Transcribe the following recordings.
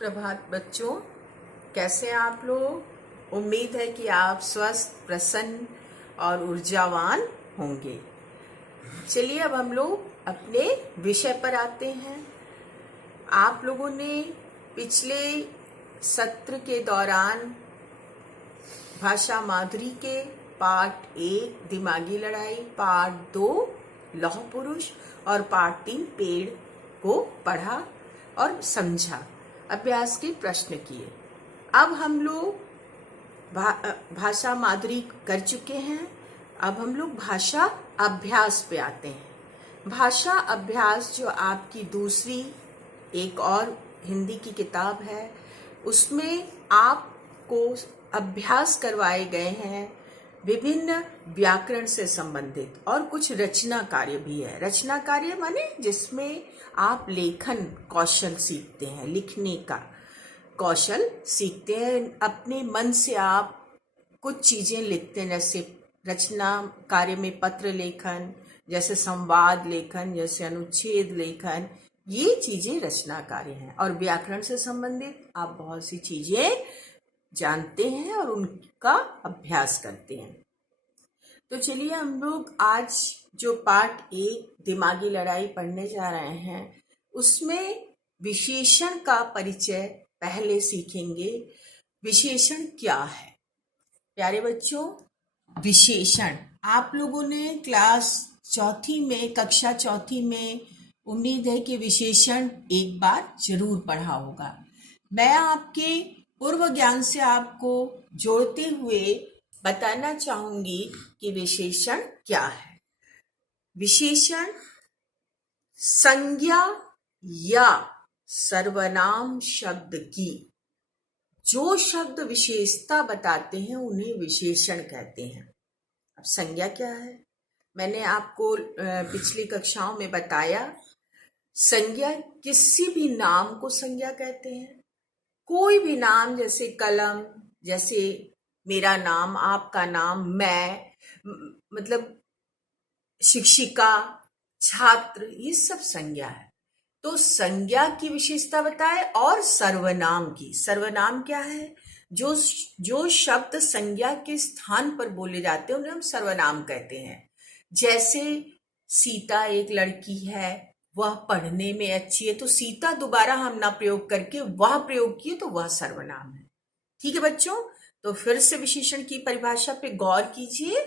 सुप्रभात बच्चों, कैसे हैं आप लोग। उम्मीद है कि आप स्वस्थ, प्रसन्न और ऊर्जावान होंगे। चलिए अब हम लोग अपने विषय पर आते हैं। आप लोगों ने पिछले सत्र के दौरान भाषा माधुरी के पार्ट 1 दिमागी लड़ाई, पार्ट 2 लौह पुरुष और पार्ट 3 पेड़ को पढ़ा और समझा, अभ्यास के प्रश्न किए। अब हम लोग भाषा माधुरी कर चुके हैं। अब हम लोग भाषा अभ्यास पे आते हैं। भाषा अभ्यास जो आपकी दूसरी एक और हिंदी की किताब है, उसमें आपको अभ्यास करवाए गए हैं विभिन्न व्याकरण से संबंधित, और कुछ रचना कार्य भी है। रचना कार्य माने जिसमें आप लेखन कौशल सीखते हैं, लिखने का कौशल सीखते हैं। अपने मन से आप कुछ चीजें लिखते हैं, जैसे रचना कार्य में पत्र लेखन, जैसे संवाद लेखन, जैसे अनुच्छेद लेखन, ये चीजें रचना कार्य हैं। और व्याकरण से संबंधित आप बहुत सी चीजें जानते हैं और उनका अभ्यास करते हैं। तो चलिए हम लोग आज जो पार्ट 1 दिमागी लड़ाई पढ़ने जा रहे हैं, उसमें विशेषण का परिचय पहले सीखेंगे। विशेषण क्या है प्यारे बच्चों? विशेषण आप लोगों ने कक्षा चौथी में उम्मीद है कि विशेषण एक बार जरूर पढ़ा होगा। मैं आपके पूर्व ज्ञान से आपको जोड़ते हुए बताना चाहूंगी कि विशेषण क्या है। विशेषण संज्ञा या सर्वनाम शब्द की जो शब्द विशेषता बताते हैं उन्हें विशेषण कहते हैं। अब संज्ञा क्या है, मैंने आपको पिछली कक्षाओं में बताया। संज्ञा किसी भी नाम को संज्ञा कहते हैं। कोई भी नाम, जैसे कलम, जैसे मेरा नाम, आपका नाम, मैं, मतलब शिक्षिका, छात्र, ये सब संज्ञा है। तो संज्ञा की विशेषता बताए। और सर्वनाम की, सर्वनाम क्या है? जो शब्द संज्ञा के स्थान पर बोले जाते हैं उन्हें हम सर्वनाम कहते हैं। जैसे सीता एक लड़की है, वह पढ़ने में अच्छी है, तो सीता दोबारा हम ना प्रयोग करके वह प्रयोग किए तो वह सर्वनाम है। ठीक है बच्चों, तो फिर से विशेषण की परिभाषा पे गौर कीजिए।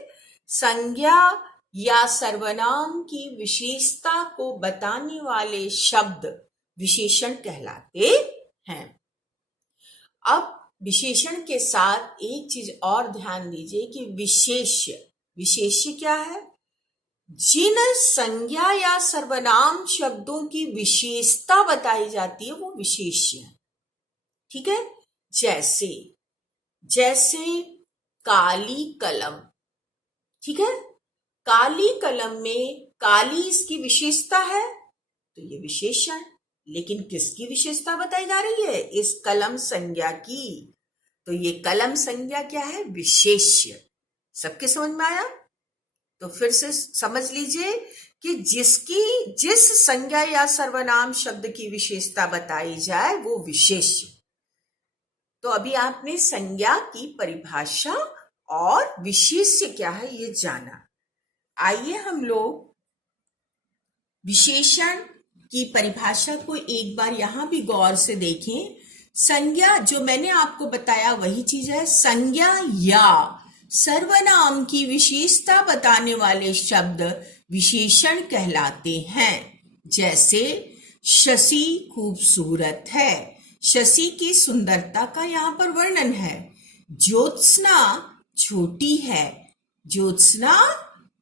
संज्ञा या सर्वनाम की विशेषता को बताने वाले शब्द विशेषण कहलाते हैं। अब विशेषण के साथ एक चीज और ध्यान दीजिए कि विशेष्य क्या है? जिन संज्ञा या सर्वनाम शब्दों की विशेषता बताई जाती है वो विशेष्य है। ठीक है, जैसे काली कलम। ठीक है, काली कलम में काली इसकी विशेषता है तो ये विशेषण। लेकिन किसकी विशेषता बताई जा रही है? इस कलम संज्ञा की। तो ये कलम संज्ञा क्या है? विशेष्य। सबके समझ में आया? तो फिर से समझ लीजिए कि जिस संज्ञा या सर्वनाम शब्द की विशेषता बताई जाए वो विशेष्य। तो अभी आपने संज्ञा की परिभाषा और विशेष्य क्या है ये जाना। आइए हम लोग विशेषण की परिभाषा को एक बार यहां भी गौर से देखें। संज्ञा जो मैंने आपको बताया वही चीज है। संज्ञा या सर्वनाम की विशेषता बताने वाले शब्द विशेषण कहलाते हैं। जैसे शशि खूबसूरत है, शशि की सुंदरता का यहाँ पर वर्णन है। ज्योत्सना छोटी है, ज्योत्सना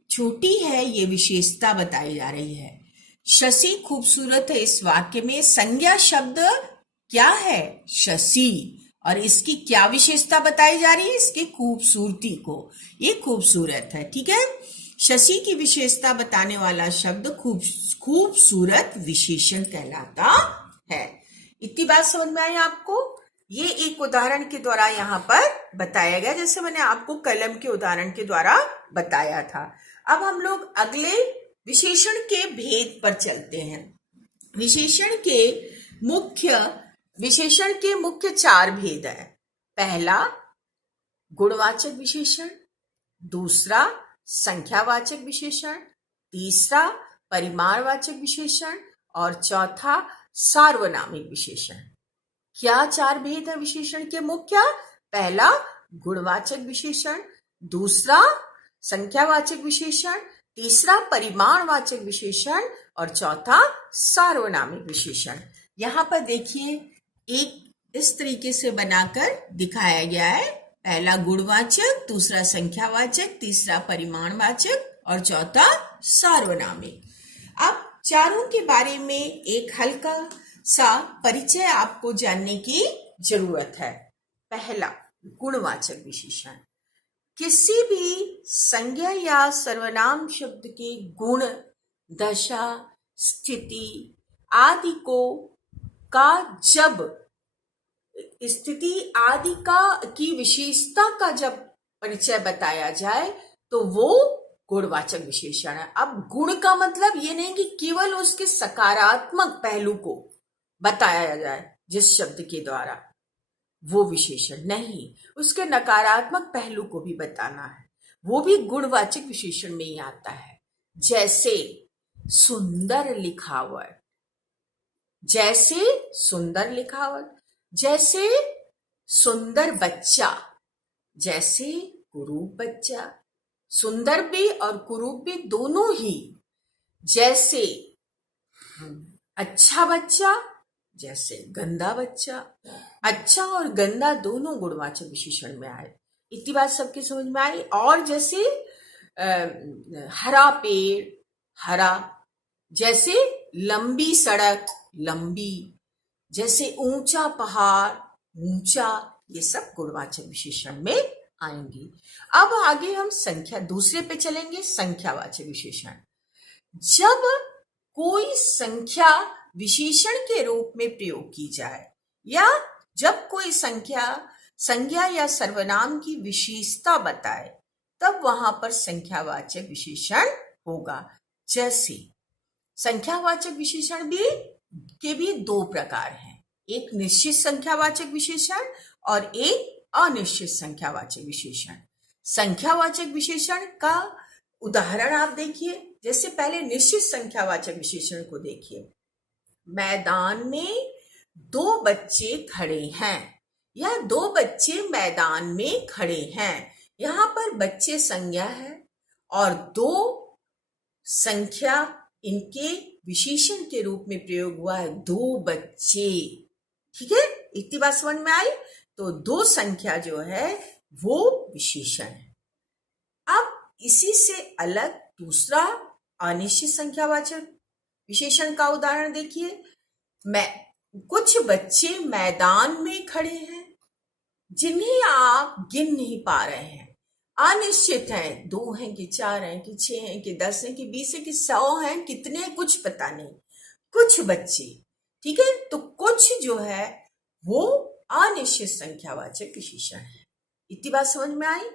छोटी है, ये विशेषता बताई जा रही है। शशि खूबसूरत है, इस वाक्य में संज्ञा शब्द क्या है? शशि। और इसकी क्या विशेषता बताई जा रही है? इसकी खूबसूरती को, ये खूबसूरत है। ठीक है, शशि की विशेषता बताने वाला शब्द खूबसूरत विशेषण कहलाता है। इतनी बात समझ में आई आपको? ये एक उदाहरण के द्वारा यहाँ पर बताया गया, जैसे मैंने आपको कलम के उदाहरण के द्वारा बताया था। अब हम लोग अगले विशेषण के भेद पर चलते हैं। विशेषण के मुख्य विशेषण के मुख्य 4 भेद हैं। पहला गुणवाचक विशेषण, दूसरा संख्यावाचक विशेषण, तीसरा परिमाणवाचक विशेषण और चौथा सार्वनामिक विशेषण। क्या 4 भेद है विशेषण के मुख्य? पहला गुणवाचक विशेषण, दूसरा संख्यावाचक विशेषण, तीसरा परिमाणवाचक विशेषण और चौथा सार्वनामिक विशेषण। यहाँ पर देखिए एक इस तरीके से बनाकर दिखाया गया है। पहला गुणवाचक, दूसरा संख्यावाचक, तीसरा परिमाणवाचक और चौथा सार्वनामिक। अब चारों के बारे में एक हल्का सा परिचय आपको जानने की जरूरत है। पहला गुणवाचक विशेषण, किसी भी संज्ञा या सर्वनाम शब्द के गुण, दशा, स्थिति आदि की विशेषता का जब परिचय बताया जाए तो वो गुणवाचक विशेषण है। अब गुण का मतलब ये नहीं कि केवल उसके सकारात्मक पहलू को बताया जाए जिस शब्द के द्वारा, वो विशेषण नहीं, उसके नकारात्मक पहलू को भी बताना है, वो भी गुणवाचक विशेषण में ही आता है। जैसे सुंदर लिखावट, जैसे सुंदर लिखावट, जैसे सुंदर बच्चा, जैसे कुरूप बच्चा, सुंदर भी और कुरूप भी दोनों ही, जैसे अच्छा बच्चा, जैसे गंदा बच्चा। अच्छा और गंदा दोनों गुणवाचक विशेषण में आए। इतनी बात सबके समझ में आई। और जैसे हरा पेड़, हरा, जैसे लंबी सड़क, लंबी, जैसे ऊंचा पहाड़, ऊंचा, ये सब गुणवाचक विशेषण में आएंगे। अब आगे हम दूसरे पे चलेंगे, संख्यावाचक विशेषण। जब कोई संख्या विशेषण के रूप में प्रयोग की जाए या जब कोई संज्ञा या सर्वनाम की विशेषता बताए, तब वहां पर संख्यावाचक विशेषण होगा। जैसे संख्यावाचक विशेषण के भी 2 प्रकार हैं, एक निश्चित संख्यावाचक विशेषण और एक अनिश्चित संख्यावाचक विशेषण। संख्यावाचक विशेषण का उदाहरण आप देखिए। जैसे पहले निश्चित संख्यावाचक विशेषण को देखिए। मैदान में 2 बच्चे खड़े हैं, या 2 बच्चे मैदान में खड़े हैं। यहाँ पर बच्चे संज्ञा है और 2 संख्या इनके विशेषण के रूप में प्रयोग हुआ है, 2 बच्चे। ठीक है, इतनी बात समझ में आई। तो 2 संख्या जो है वो विशेषण है। अब इसी से अलग दूसरा अनिश्चित संख्यावाचक विशेषण का उदाहरण देखिए। कुछ बच्चे मैदान में खड़े हैं जिन्हें आप गिन नहीं पा रहे हैं, अनिश्चित हैं, 2 हैं कि 4 हैं कि 6 हैं कि 10 हैं कि 20 हैं कि 100 हैं, कितने कुछ पता नहीं, कुछ बच्चे। ठीक है, तो कुछ जो है वो अनिश्चित संख्यावाचक विशेषण है। इतनी बात समझ में आई।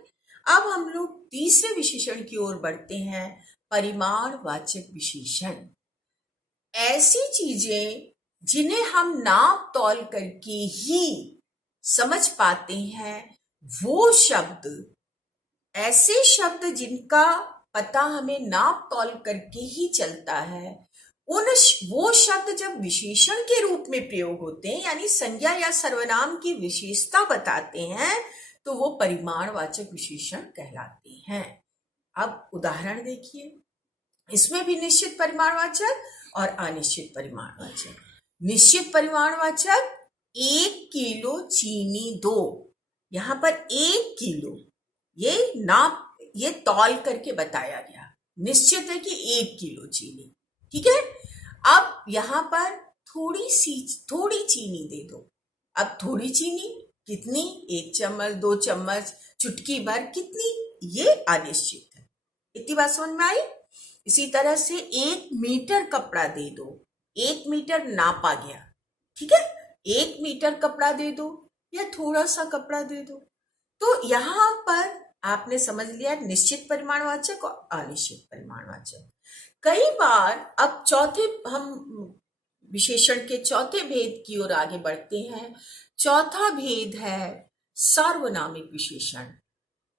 अब हम लोग तीसरे विशेषण की ओर बढ़ते हैं, परिमाणवाचक विशेषण। ऐसी चीजें जिन्हें हम नाप तौल करके ही समझ पाते हैं, वो शब्द, ऐसे शब्द जिनका पता हमें नाप तौल करके ही चलता है, वो शब्द जब विशेषण के रूप में प्रयोग होते हैं, यानी संज्ञा या सर्वनाम की विशेषता बताते हैं, तो वो परिमाणवाचक विशेषण कहलाते हैं। अब उदाहरण देखिए, इसमें भी निश्चित परिमाणवाचक और अनिश्चित परिमाणवाचक। निश्चित परिमाणवाचक 1 किलो चीनी दो। यहां पर 1 किलो ये तौल करके बताया गया। निश्चित है कि 1 किलो चीनी। ठीक है, अब यहां पर थोड़ी चीनी दे दो। अब थोड़ी चीनी कितनी? 1 चम्मच, 2 चम्मच, चुटकी भर, कितनी? ये अनिश्चित है। इतनी बात समझ में आई। इसी तरह से 1 मीटर कपड़ा दे दो। 1 मीटर नापा गया, ठीक है, 1 मीटर कपड़ा दे दो या थोड़ा सा कपड़ा दे दो। तो यहां पर आपने समझ लिया निश्चित परिमाणवाचक और अनिश्चित परिमाणवाचक। कई बार अब चौथे हम विशेषण के चौथे भेद की ओर आगे बढ़ते हैं। चौथा भेद है सार्वनामिक विशेषण।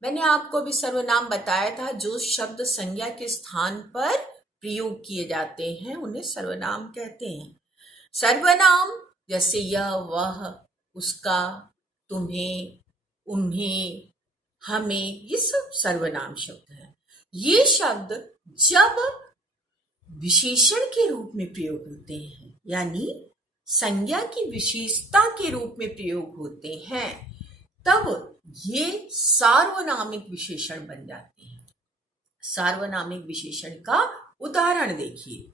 मैंने आपको भी सर्वनाम बताया था, जो शब्द संज्ञा के स्थान पर प्रयोग किए जाते हैं उन्हें सर्वनाम कहते हैं। सर्वनाम जैसे यह, वह, उसका, तुम्हें, उन्हें, हमें, ये सब सर्वनाम शब्द हैं। ये शब्द जब विशेषण के रूप में प्रयोग होते हैं, यानी संज्ञा की विशेषता के रूप में प्रयोग होते हैं, तब ये सार्वनामिक विशेषण बन जाते हैं। सार्वनामिक विशेषण का उदाहरण देखिए,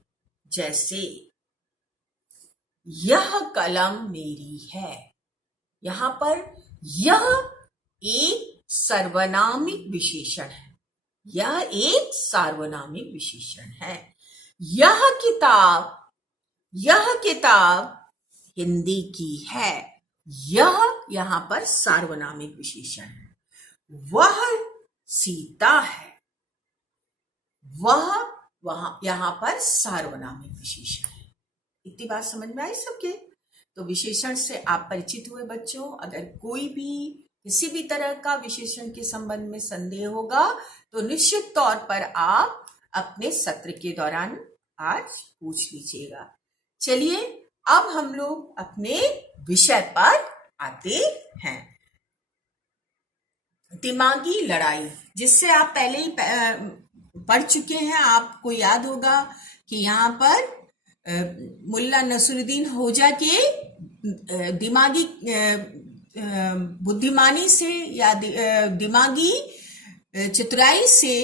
जैसे यह कलम मेरी है। यहां पर यह एक सर्वनामिक विशेषण है। यह एक सार्वनामिक विशेषण है। यह किताब हिंदी की है। यह यहां पर सार्वनामिक विशेषण है। वह सीता है। वहां यहां पर सार्वनामिक विशेषण है। इतनी बात समझ में आई सबके? तो विशेषण से आप परिचित हुए बच्चों। अगर कोई भी किसी भी तरह का विशेषण के संबंध में संदेह होगा तो निश्चित तौर पर आप अपने सत्र के दौरान आज पूछ लीजिएगा। चलिए अब हम लोग अपने विषय पर आते हैं। दिमागी लड़ाई, जिससे आप पहले ही पढ़ चुके हैं। आपको याद होगा कि यहाँ पर मुल्ला नसरुद्दीन होजा के दिमागी बुद्धिमानी से या दिमागी चतुराई से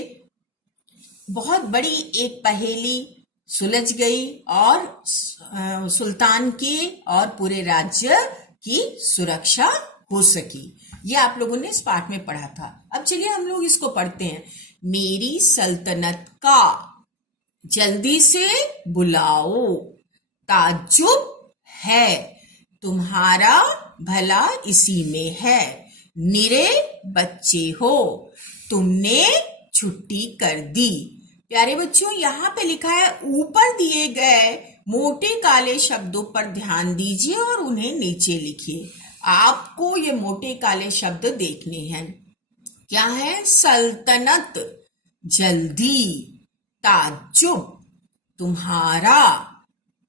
बहुत बड़ी एक पहेली सुलझ गई और सुल्तान के और पूरे राज्य की सुरक्षा हो सकी। ये आप लोगों ने इस पाठ में पढ़ा था। अब चलिए हम लोग इसको पढ़ते हैं। मेरी सल्तनत का जल्दी से बुलाओ, ताज्जुब है, तुम्हारा भला इसी में है। निरे बच्चे हो, तुमने छुट्टी कर दी। प्यारे बच्चों, यहाँ पे लिखा है, ऊपर दिए गए मोटे काले शब्दों पर ध्यान दीजिए और उन्हें नीचे लिखिए। आपको ये मोटे काले शब्द देखने हैं। क्या है? सल्तनत, जल्दी, ताज्जुब, तुम्हारा,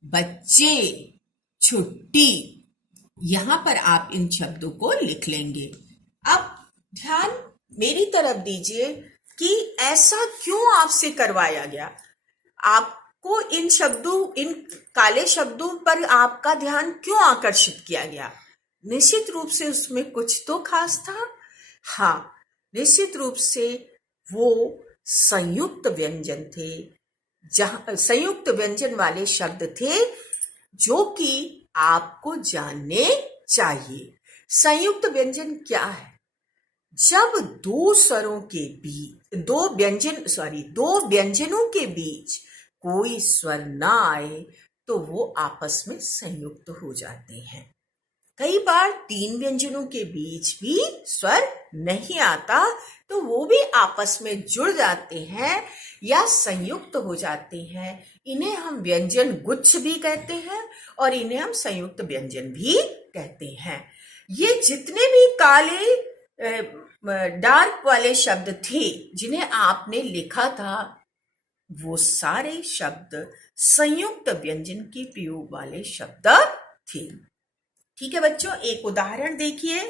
बच्चे, छुट्टी। यहां पर आप इन शब्दों को लिख लेंगे। अब ध्यान मेरी तरफ दीजिए कि ऐसा क्यों आपसे करवाया गया। आपको इन काले शब्दों पर आपका ध्यान क्यों आकर्षित किया गया? निश्चित रूप से उसमें कुछ तो खास था। हाँ, निश्चित रूप से वो संयुक्त व्यंजन थे, जहां संयुक्त व्यंजन वाले शब्द थे जो कि आपको जानने चाहिए। संयुक्त व्यंजन क्या है? जब दो स्वरों के बीच दो व्यंजनों के बीच कोई स्वर ना आए तो वो आपस में संयुक्त हो जाते हैं। कई बार तीन व्यंजनों के बीच भी स्वर नहीं आता तो वो भी आपस में जुड़ जाते हैं या संयुक्त हो जाते हैं। इन्हें हम व्यंजन गुच्छ भी कहते हैं और इन्हें हम संयुक्त व्यंजन भी कहते हैं। ये जितने भी काले डार्क वाले शब्द थे जिन्हें आपने लिखा था, वो सारे शब्द संयुक्त व्यंजन के प्रयोग वाले शब्द थे। ठीक है बच्चों, एक उदाहरण देखिए।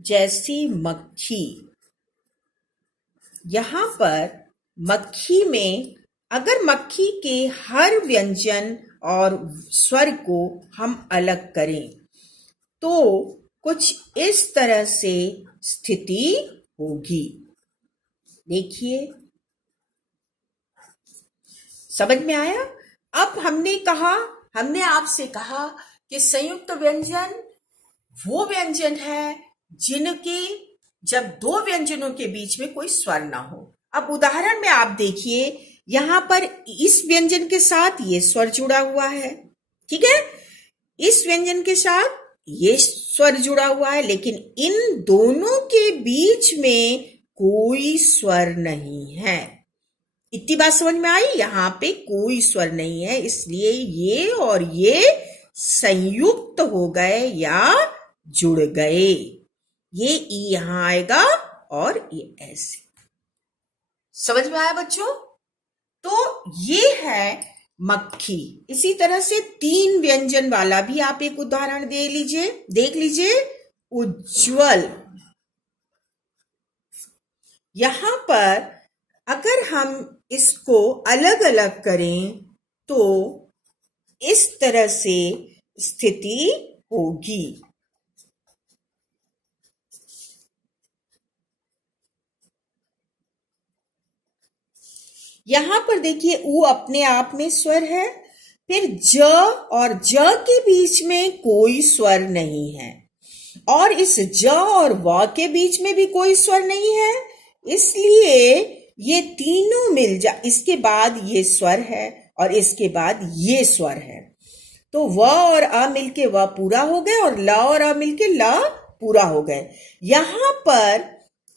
जैसी मक्खी। यहां पर मक्खी में अगर मक्खी के हर व्यंजन और स्वर को हम अलग करें तो कुछ इस तरह से स्थिति होगी। देखिए, समझ में आया? अब हमने आपसे कहा कि संयुक्त व्यंजन वो व्यंजन है जिनके जब दो व्यंजनों के बीच में कोई स्वर ना हो। अब उदाहरण में आप देखिए, यहां पर इस व्यंजन के साथ ये स्वर जुड़ा हुआ है, ठीक है, इस व्यंजन के साथ ये स्वर जुड़ा हुआ है, लेकिन इन दोनों के बीच में कोई स्वर नहीं है। इतनी बात समझ में आई। यहाँ पे कोई स्वर नहीं है, इसलिए ये और ये संयुक्त हो गए या जुड़ गए। ये ई यहां आएगा और ये ऐसे। समझ में आया बच्चों? तो ये है मक्खी। इसी तरह से 3 व्यंजन वाला भी आप एक उदाहरण देख लीजिए। उज्ज्वल। यहां पर अगर हम इसको अलग अलग करें तो इस तरह से स्थिति होगी। यहां पर देखिए उ अपने आप में स्वर है, फिर ज और ज के बीच में कोई स्वर नहीं है, और इस ज और व के बीच में भी कोई स्वर नहीं है, इसलिए ये तीनों इसके बाद ये स्वर है और इसके बाद ये स्वर है। तो व और अ मिलके व पूरा हो गए और ल और अ मिलके ल पूरा हो गए। यहां पर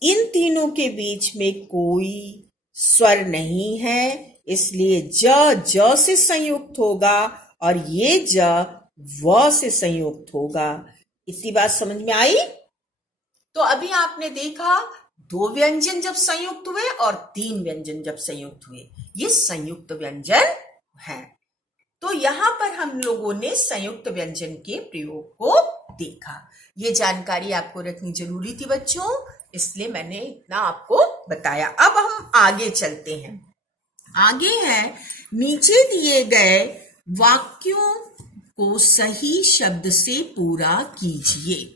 इन तीनों के बीच में कोई स्वर नहीं है, इसलिए ज से संयुक्त होगा और ये ज व से संयुक्त होगा। इतनी बात समझ में आई? तो अभी आपने देखा 2 व्यंजन जब संयुक्त हुए और 3 व्यंजन जब संयुक्त हुए, ये संयुक्त व्यंजन है। तो यहां पर हम लोगों ने संयुक्त व्यंजन के प्रयोग को देखा। ये जानकारी आपको रखनी जरूरी थी बच्चों, इसलिए मैंने इतना आपको बताया। अब हम आगे चलते हैं। आगे है नीचे दिए गए वाक्यों को सही शब्द से पूरा कीजिए।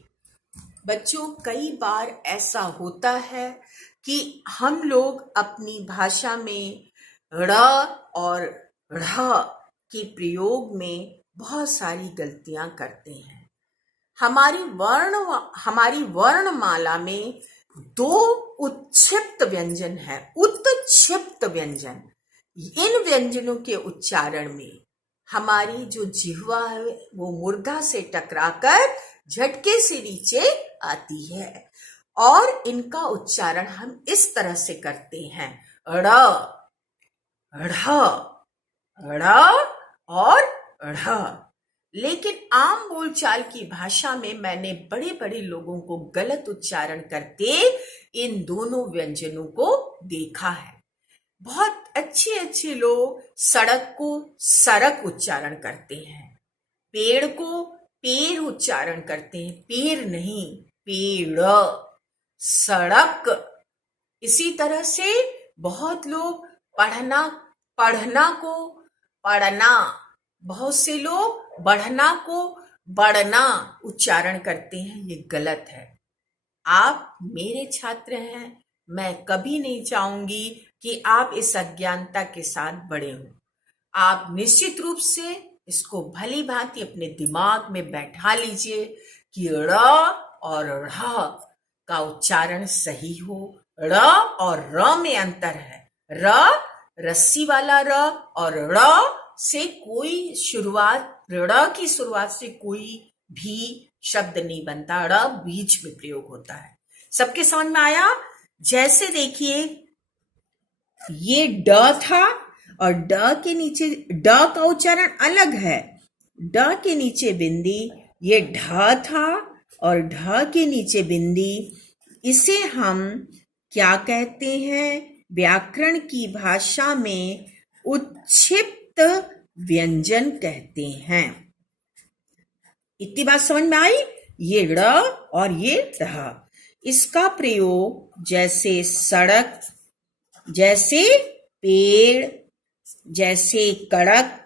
बच्चों, कई बार ऐसा होता है कि हम लोग अपनी भाषा में ड़ और ढ़ के प्रयोग में बहुत सारी गलतियां करते हैं। हमारी वर्णमाला में 2 उत्क्षिप्त व्यंजन है, उत्क्षिप्त व्यंजन। इन व्यंजनों के उच्चारण में हमारी जो जिह्वा है वो मूर्धा से टकराकर झटके से नीचे आती है, और इनका उच्चारण हम इस तरह से करते हैं, ड़, ढ़, ड़ और ढ़। लेकिन आम बोलचाल की भाषा में मैंने बड़े बड़े लोगों को गलत उच्चारण करते इन दोनों व्यंजनों को देखा है। बहुत अच्छे लोग सड़क को सरक उच्चारण करते हैं, पेड़ को पेड़ उच्चारण करते हैं, पेड़ नहीं पेड़, सड़क। इसी तरह से बहुत लोग पढ़ना को पढ़ना, बहुत से लोग बढ़ना को बढ़ना उच्चारण करते हैं, ये गलत है। आप मेरे छात्र हैं, मैं कभी नहीं चाहूंगी कि आप इस अज्ञानता के साथ बड़े हो। आप निश्चित रूप से इसको भली भांति अपने दिमाग में बैठा लीजिए कि ड़ और ढ़ का उच्चारण सही हो। ड़ और र में अंतर है। र रस्सी वाला र और ड़ से कोई शुरुआत, ड़ की शुरुआत से कोई भी शब्द नहीं बनता, ड़ बीच में प्रयोग होता है। सबके समझ में आया? जैसे देखिए ये ड था और ड के नीचे ड का उच्चारण अलग है, ड के नीचे बिंदी, ये ढ था और ढ के नीचे बिंदी। इसे हम क्या कहते हैं? व्याकरण की भाषा में उत्क्षिप्त व्यंजन कहते हैं। इतनी बात समझ में आई? ये ड़ और ये ढ़, इसका प्रयोग जैसे सड़क, जैसे पेड़, जैसे कड़क,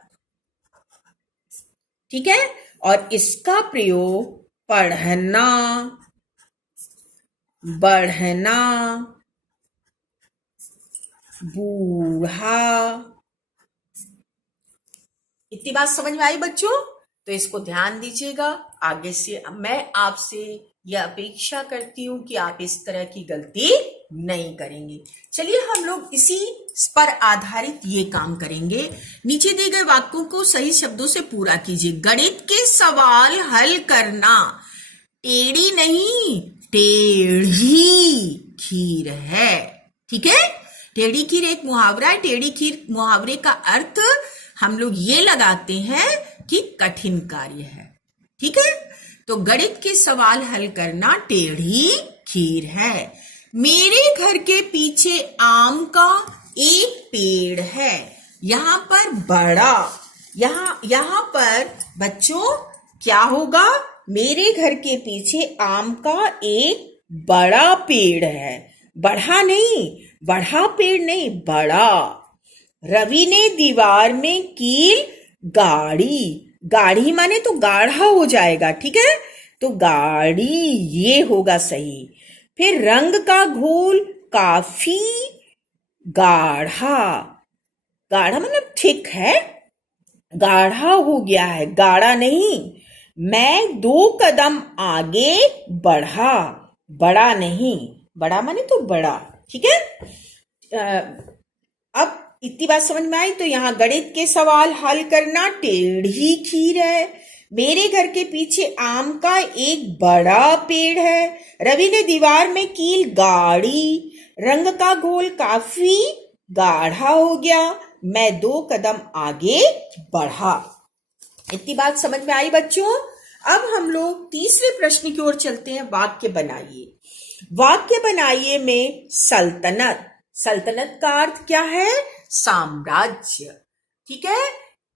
ठीक है, और इसका प्रयोग पढ़ना, बढ़ना, बूढ़ा। इतनी बात समझ में आई बच्चों? तो इसको ध्यान दीजिएगा। आगे से मैं आपसे यह अपेक्षा करती हूं कि आप इस तरह की गलती नहीं करेंगे। चलिए हम लोग इसी पर आधारित ये काम करेंगे। नीचे दिए गए वाक्यों को सही शब्दों से पूरा कीजिए। गणित के सवाल हल करना टेढ़ी नहीं टेढ़ी खीर है, ठीक है। टेढ़ी खीर एक मुहावरा है। टेढ़ी खीर मुहावरे का अर्थ हम लोग ये लगाते हैं कि कठिन कार्य है। ठीक है, तो गणित के सवाल हल करना टेढ़ी खीर है। मेरे घर के पीछे आम का एक पेड़ है। यहाँ पर बड़ा, यहाँ पर बच्चों क्या होगा? मेरे घर के पीछे आम का एक बड़ा पेड़ है। बढ़ा नहीं, बढ़ा पेड़ नहीं, बड़ा। रवि ने दीवार में कील गाड़ी। गाढ़ी माने तो गाढ़ा हो जाएगा, ठीक है, तो गाड़ी ये होगा सही। फिर रंग का घोल काफी गाढ़ा। गाढ़ा मतलब ठीक है, गाढ़ा हो गया है, गाढ़ा नहीं। मैं 2 कदम आगे बढ़ा। बड़ा नहीं, बड़ा माने तो बड़ा, ठीक है। अब इतनी बात समझ में आई। तो यहाँ गणित के सवाल हल करना टेढ़ी खीर है। मेरे घर के पीछे आम का एक बड़ा पेड़ है। रवि ने दीवार में कील गाड़ी। रंग का घोल काफी गाढ़ा हो गया। मैं 2 कदम आगे बढ़ा। इतनी बात समझ में आई बच्चों। अब हम लोग तीसरे प्रश्न की ओर चलते हैं। वाक्य बनाइए। वाक्य बनाइए में सल्तनत। सल्तनत का अर्थ क्या है? साम्राज्य। ठीक है,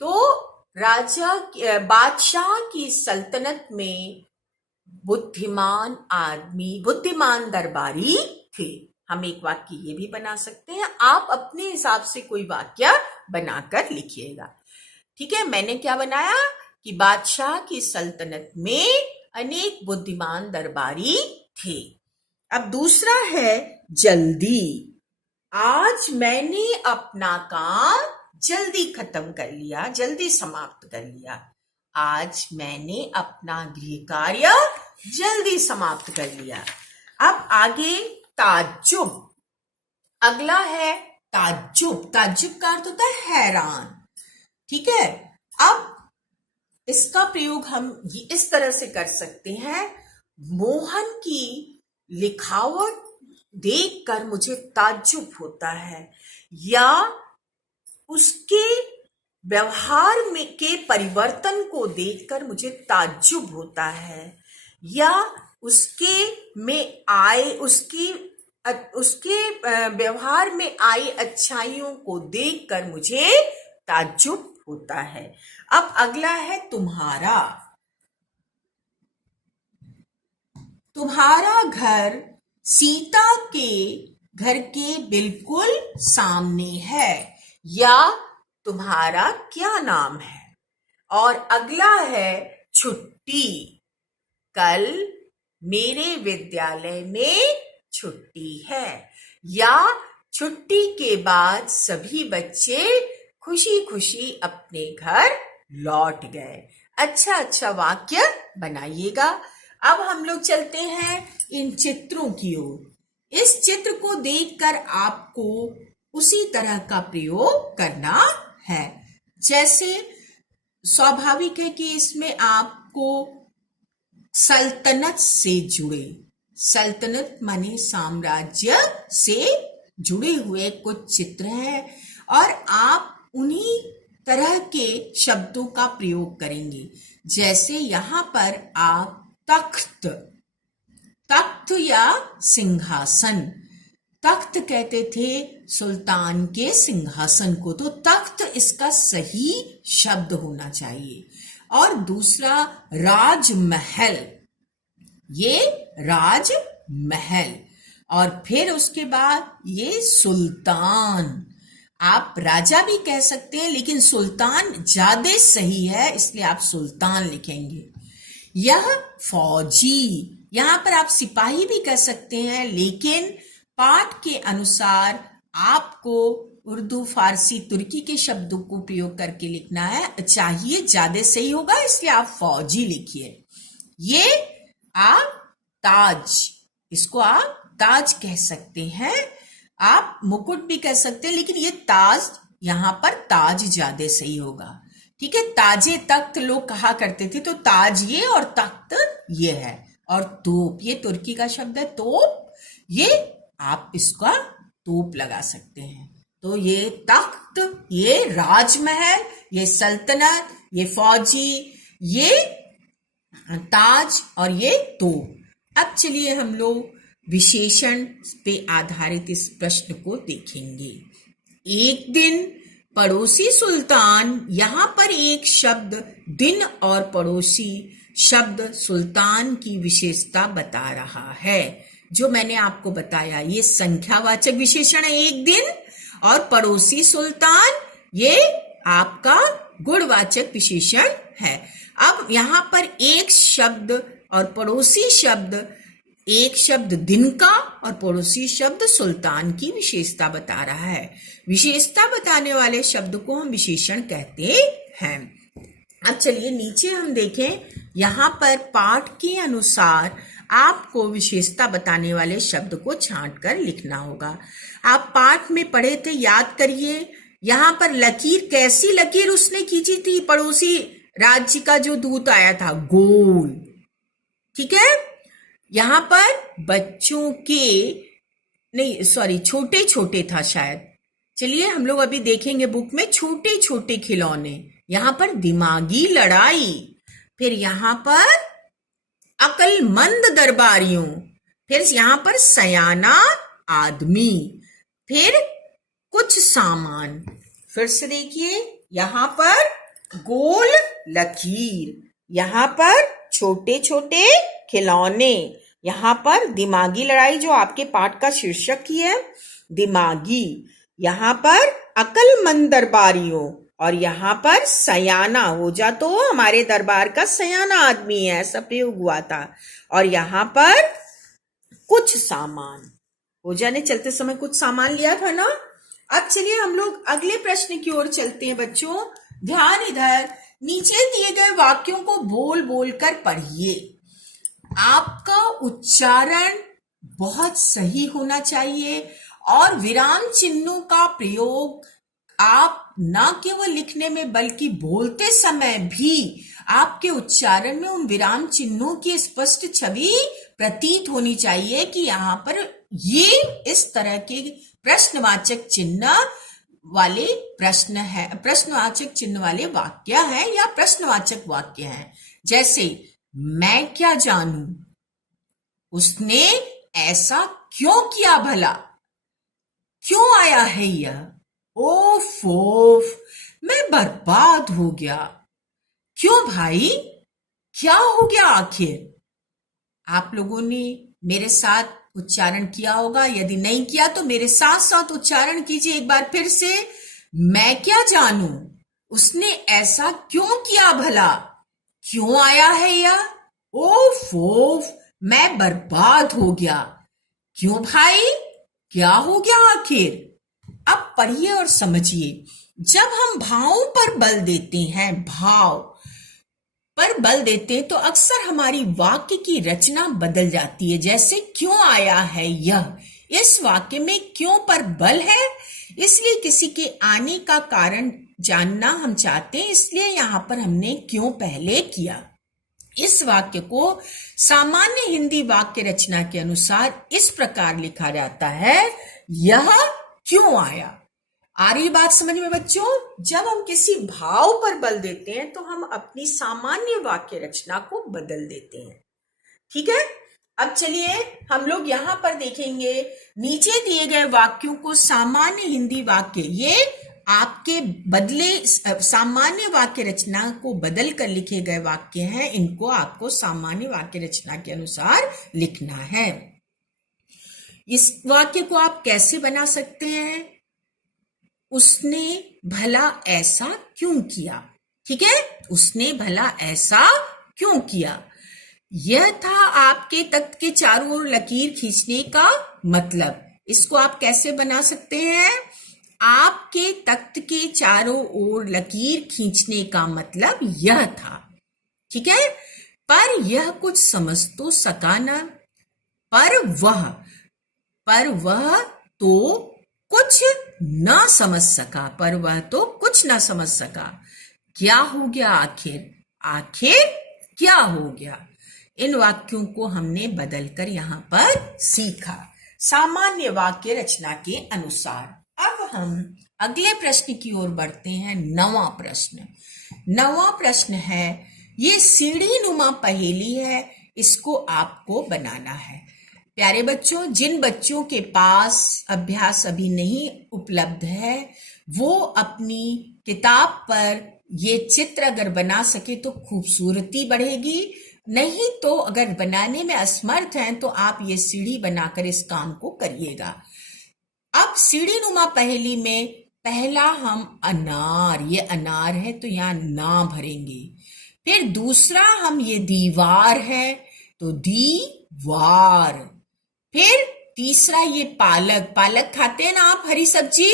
तो राजा बादशाह की सल्तनत में बुद्धिमान आदमी, बुद्धिमान दरबारी थे। हम एक वाक्य ये भी बना सकते हैं। आप अपने हिसाब से कोई वाक्य बनाकर लिखिएगा। ठीक है, मैंने क्या बनाया कि बादशाह की सल्तनत में अनेक बुद्धिमान दरबारी थे। अब दूसरा है जल्दी। आज मैंने अपना काम जल्दी खत्म कर लिया, जल्दी समाप्त कर लिया। आज मैंने अपना गृह कार्य जल्दी समाप्त कर लिया। अब आगे ताज्जुब। अगला है ताज्जुब। ताज्जुब का अर्थ होता है हैरान। ठीक है, अब इसका प्रयोग हम इस तरह से कर सकते हैं। मोहन की लिखावट देखकर मुझे ताज्जुब होता है, या उसके व्यवहार में के परिवर्तन को देखकर मुझे ताज्जुब होता है, या उसके व्यवहार में आई अच्छाइयों को देखकर मुझे ताज्जुब होता है। अब अगला है तुम्हारा। तुम्हारा घर सीता के घर के बिल्कुल सामने है, या तुम्हारा क्या नाम है? और अगला है छुट्टी। कल मेरे विद्यालय में छुट्टी है, या छुट्टी के बाद सभी बच्चे खुशी खुशी अपने घर लौट गए। अच्छा वाक्य बनाइएगा। अब हम लोग चलते हैं इन चित्रों की ओर। इस चित्र को देखकर आपको उसी तरह का प्रयोग करना है। जैसे स्वाभाविक है कि इसमें आपको सल्तनत से जुड़े, सल्तनत माने साम्राज्य से जुड़े हुए कुछ चित्र हैं, और आप उन्हीं तरह के शब्दों का प्रयोग करेंगे। जैसे यहाँ पर आप तख्त, तख्त या सिंहासन। तख्त कहते थे सुल्तान के सिंहासन को, तो तख्त इसका सही शब्द होना चाहिए। और दूसरा राजमहल, ये राजमहल। और फिर उसके बाद ये सुल्तान। आप राजा भी कह सकते हैं, लेकिन सुल्तान ज्यादा सही है, इसलिए आप सुल्तान लिखेंगे। यह फौजी, यहां पर आप सिपाही भी कह सकते हैं, लेकिन पाठ के अनुसार आपको उर्दू, फारसी, तुर्की के शब्दों को प्रयोग करके लिखना है चाहिए, ज्यादा सही होगा, इसलिए आप फौजी लिखिए। ये आप ताज, इसको आप ताज कह सकते हैं। आप मुकुट भी कह सकते हैं, लेकिन ये ताज, यहां पर ताज ज्यादा सही होगा। ठीक है, ताजे तख्त लोग कहा करते थे, तो ताज ये और तख्त ये है। और तोप, ये तुर्की का शब्द है तोप, ये आप इसका तोप लगा सकते हैं। तो ये तख्त, ये राजमहल, ये सल्तनत, ये फौजी, ये ताज और ये तोप। अब चलिए हम लोग विशेषण पे आधारित इस प्रश्न को देखेंगे। एक दिन पड़ोसी सुल्तान, यहाँ पर एक शब्द दिन और पड़ोसी शब्द सुल्तान की विशेषता बता रहा है। जो मैंने आपको बताया ये संख्यावाचक विशेषण है एक दिन, और पड़ोसी सुल्तान ये आपका गुणवाचक विशेषण है। अब यहाँ पर एक शब्द और पड़ोसी शब्द, एक शब्द दिन का और पड़ोसी शब्द सुल्तान की विशेषता बता रहा है। विशेषता बताने वाले शब्द को हम विशेषण कहते हैं। अब चलिए नीचे हम देखें, यहाँ पर पाठ के अनुसार आपको विशेषता बताने वाले शब्द को छांट कर लिखना होगा। आप पाठ में पढ़े थे, याद करिए। यहाँ पर लकीर, कैसी लकीर उसने खींची थी? पड़ोसी राज्य का जो दूत आया था, गोल। ठीक है। यहाँ पर बच्चों के, नहीं सॉरी, छोटे छोटे था शायद। चलिए हम लोग अभी देखेंगे बुक में छोटे छोटे खिलौने। यहाँ पर दिमागी लड़ाई, फिर यहाँ पर अक्लमंद दरबारियों, फिर यहाँ पर सयाना आदमी, फिर कुछ सामान। फिर से देखिए, यहाँ पर गोल लकीर, यहाँ पर छोटे छोटे खिलौने, यहाँ पर दिमागी लड़ाई जो आपके पाठ का शीर्षक ही है, दिमागी, यहाँ पर अक्लमंद दरबारियों, और यहाँ पर सयाना, हो जा तो हमारे दरबार का सयाना आदमी है, ऐसा प्रयोग हुआ था। और यहाँ पर कुछ सामान, हो जा ने चलते समय कुछ सामान लिया था ना। अब चलिए हम लोग अगले प्रश्न की ओर चलते हैं बच्चों। ध्यान इधर, नीचे दिए गए वाक्यों को बोल बोल कर पढ़िए। आपका उच्चारण बहुत सही होना चाहिए और विराम चिन्हों का प्रयोग आप न केवल लिखने में बल्कि बोलते समय भी आपके उच्चारण में उन विराम चिन्हों की स्पष्ट छवि प्रतीत होनी चाहिए कि यहाँ पर ये इस तरह के प्रश्नवाचक चिन्ह वाले प्रश्न है, प्रश्नवाचक चिन्ह वाले वाक्य है या प्रश्नवाचक वाक्य है। जैसे मैं क्या जानूं, उसने ऐसा क्यों किया भला, क्यों आया है यह, ओफ ओफ मैं बर्बाद हो गया, क्यों भाई क्या हो गया आखिर। आप लोगों ने मेरे साथ उच्चारण किया होगा, यदि नहीं किया तो मेरे साथ साथ उच्चारण कीजिए एक बार फिर से। मैं क्या जानूं, उसने ऐसा क्यों किया भला, क्यों आया है यह, ओफ ओफ मैं बर्बाद हो गया, क्यों भाई क्या हो गया आखिर। अब पढ़िए और समझिए। जब हम भावों पर बल देते हैं, भाव पर बल देते हैं, तो अक्सर हमारी वाक्य की रचना बदल जाती है। जैसे क्यों आया है यह, इस वाक्य में क्यों पर बल है, इसलिए किसी के आने का कारण जानना हम चाहते हैं, इसलिए यहां पर हमने क्यों पहले किया। इस वाक्य को सामान्य हिंदी वाक्य रचना के अनुसार इस प्रकार लिखा जाता है, यह क्यों आया। आ रही बात समझ में बच्चों? जब हम किसी भाव पर बल देते हैं तो हम अपनी सामान्य वाक्य रचना को बदल देते हैं। ठीक है। अब चलिए हम लोग यहां पर देखेंगे, नीचे दिए गए वाक्यों को सामान्य हिंदी वाक्य, ये आपके बदले सामान्य वाक्य रचना को बदल कर लिखे गए वाक्य हैं, इनको आपको सामान्य वाक्य रचना के अनुसार लिखना है। इस वाक्य को आप कैसे बना सकते हैं? उसने भला ऐसा क्यों किया। ठीक है, उसने भला ऐसा क्यों किया। यह था आपके तख्त के चारों ओर लकीर खींचने का मतलब। इसको आप कैसे बना सकते हैं? आपके तख्त के चारों ओर लकीर खींचने का मतलब यह था। ठीक है, पर यह कुछ समझ तो सका न, पर वह तो कुछ ना समझ सका, पर वह तो कुछ ना समझ सका। क्या हो गया आखिर, आखिर क्या हो गया। इन वाक्यों को हमने बदलकर यहां पर सीखा। सामान्य वाक्य रचना के अनुसार। अब हम अगले प्रश्न की ओर बढ़ते हैं। 9वां प्रश्न। 9वां प्रश्न है, ये सीढ़ी नुमा पहेली है, इसको आपको बनाना है। प्यारे बच्चों, जिन बच्चों के पास अभ्यास अभी नहीं उपलब्ध है वो अपनी किताब पर ये चित्र अगर बना सके तो खूबसूरती बढ़ेगी, नहीं तो अगर बनाने में असमर्थ हैं तो आप ये सीढ़ी बनाकर इस काम को करिएगा। अब सीढ़ी नुमा पहेली में पहला हम अनार, ये अनार है तो यहाँ ना भरेंगे। फिर दूसरा हम ये दीवार है तो दीवार। फिर तीसरा ये पालक, पालक खाते हैं ना आप, हरी सब्जी,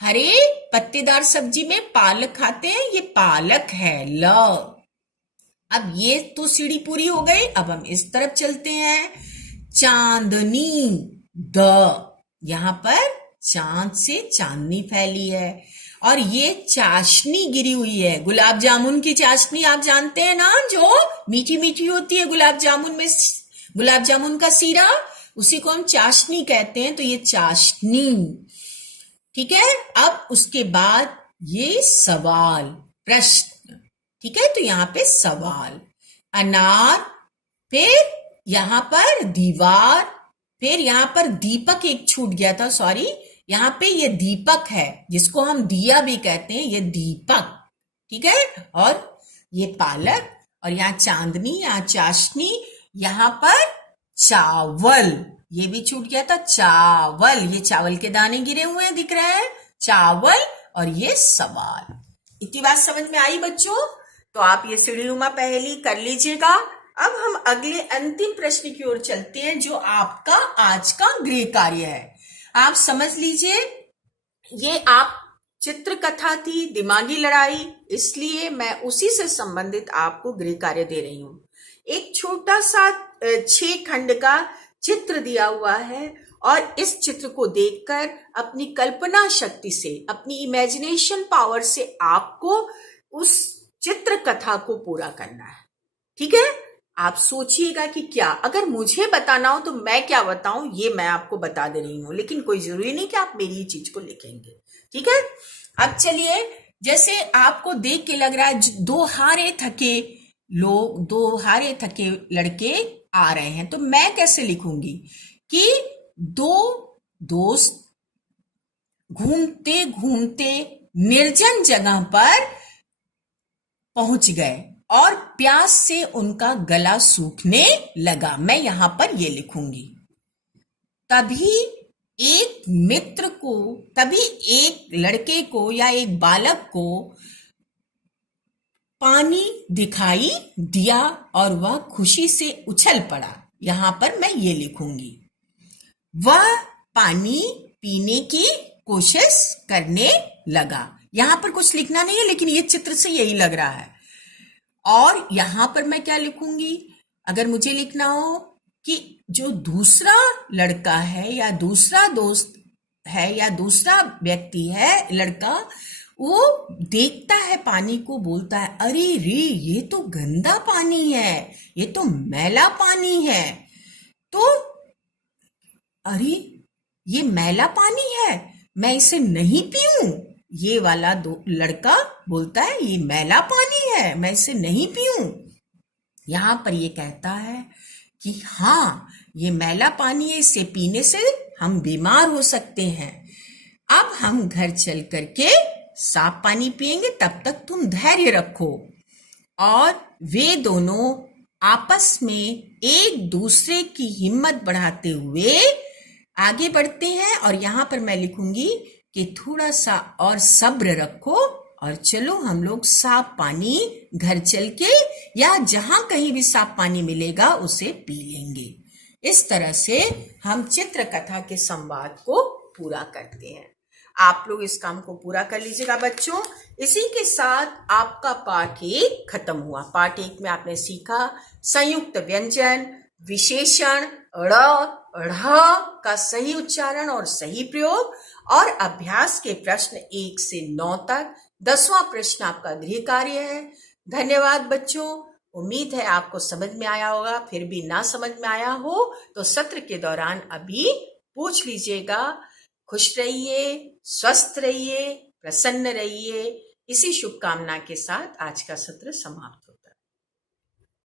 हरे पत्तेदार सब्जी में पालक खाते हैं, ये पालक है, ल। अब ये तो सीढ़ी पूरी हो गई। अब हम इस तरफ चलते हैं। चांदनी, द, यहां पर चांद से चांदनी फैली है। और ये चाशनी गिरी हुई है, गुलाब जामुन की चाशनी आप जानते हैं ना, जो मीठी मीठी होती है गुलाब जामुन में, गुलाब जामुन का सीरा, उसी को हम चाशनी कहते हैं। तो ये चाशनी, ठीक है। अब उसके बाद ये सवाल, प्रश्न, ठीक है। तो यहां पे सवाल, अनार, फिर यहां पर दीवार, फिर यहां पर दीपक एक छूट गया था, सॉरी, यहां पे ये दीपक है जिसको हम दिया भी कहते हैं, ये दीपक, ठीक है। और ये पालक, और यहाँ चांदनी, यहाँ चाशनी, यहां पर चावल, ये भी छूट गया था, चावल, ये चावल के दाने गिरे हुए हैं, दिख रहे हैं, चावल, और ये सवाल। इतनी बात समझ में आई बच्चों? तो आप ये सीढ़ीनुमा पहेली कर लीजिएगा। अब हम अगले अंतिम प्रश्न की ओर चलते हैं जो आपका आज का गृह कार्य है। आप समझ लीजिए, ये आप चित्र कथा थी, दिमागी लड़ाई, इसलिए मैं उसी से संबंधित आपको गृह कार्य दे रही हूं। एक छोटा सा 6 खंड का चित्र दिया हुआ है और इस चित्र को देखकर अपनी कल्पना शक्ति से, अपनी इमेजिनेशन पावर से आपको उस चित्र कथा को पूरा करना है, ठीक है। आप सोचिएगा कि क्या, अगर मुझे बताना हो तो मैं क्या बताऊं, ये मैं आपको बता दे रही हूं, लेकिन कोई जरूरी नहीं कि आप मेरी चीज को लिखेंगे, ठीक है। अब चलिए, जैसे आपको देख के लग रहा है दो हारे थके लोग, 2 हारे थके लड़के आ रहे हैं, तो मैं कैसे लिखूंगी कि 2 दोस्त घूमते घूमते निर्जन जगह पर पहुंच गए और प्यास से उनका गला सूखने लगा। मैं यहां पर ये लिखूंगी। तभी एक मित्र को, तभी एक लड़के को या एक बालक को पानी दिखाई दिया और वह खुशी से उछल पड़ा। यहां पर मैं ये लिखूंगी, वह पानी पीने की कोशिश करने लगा। यहां पर कुछ लिखना नहीं है, लेकिन ये चित्र से यही लग रहा है। और यहां पर मैं क्या लिखूंगी, अगर मुझे लिखना हो कि जो दूसरा लड़का है या दूसरा दोस्त है या दूसरा व्यक्ति है, लड़का, वो देखता है पानी को, बोलता है, अरे रे ये तो गंदा पानी है, ये तो मैला पानी है। तो अरे ये मैला पानी है, मैं इसे नहीं पीऊं। ये वाला लड़का बोलता है, ये मैला पानी है, मैं इसे नहीं पीऊं। यहां पर ये कहता है कि हाँ ये मैला पानी है, इसे पीने से हम बीमार हो सकते हैं। अब हम घर चल करके साफ पानी पिएंगे, तब तक तुम धैर्य रखो। और वे दोनों आपस में एक दूसरे की हिम्मत बढ़ाते हुए आगे बढ़ते हैं। और यहां पर मैं लिखूंगी कि थोड़ा सा और सब्र रखो और चलो हम लोग साफ पानी घर चल के या जहां कहीं भी साफ पानी मिलेगा उसे पी लेंगे। इस तरह से हम चित्र कथा के संवाद को पूरा करते हैं। आप लोग इस काम को पूरा कर लीजिएगा बच्चों। इसी के साथ आपका पाठ 1 खत्म हुआ। पाठ 1 में आपने सीखा संयुक्त व्यंजन, विशेषण, ड़, ढ़ का सही उच्चारण और सही प्रयोग, और अभ्यास के प्रश्न 1 से 9 तक। 10वां प्रश्न आपका गृह कार्य है। धन्यवाद बच्चों। उम्मीद है आपको समझ में आया होगा। फिर भी ना समझ में आया हो तो सत्र के दौरान अभी पूछ लीजिएगा। खुश रहिए, स्वस्थ रहिए, प्रसन्न रहिए। इसी शुभकामना के साथ आज का सत्र समाप्त।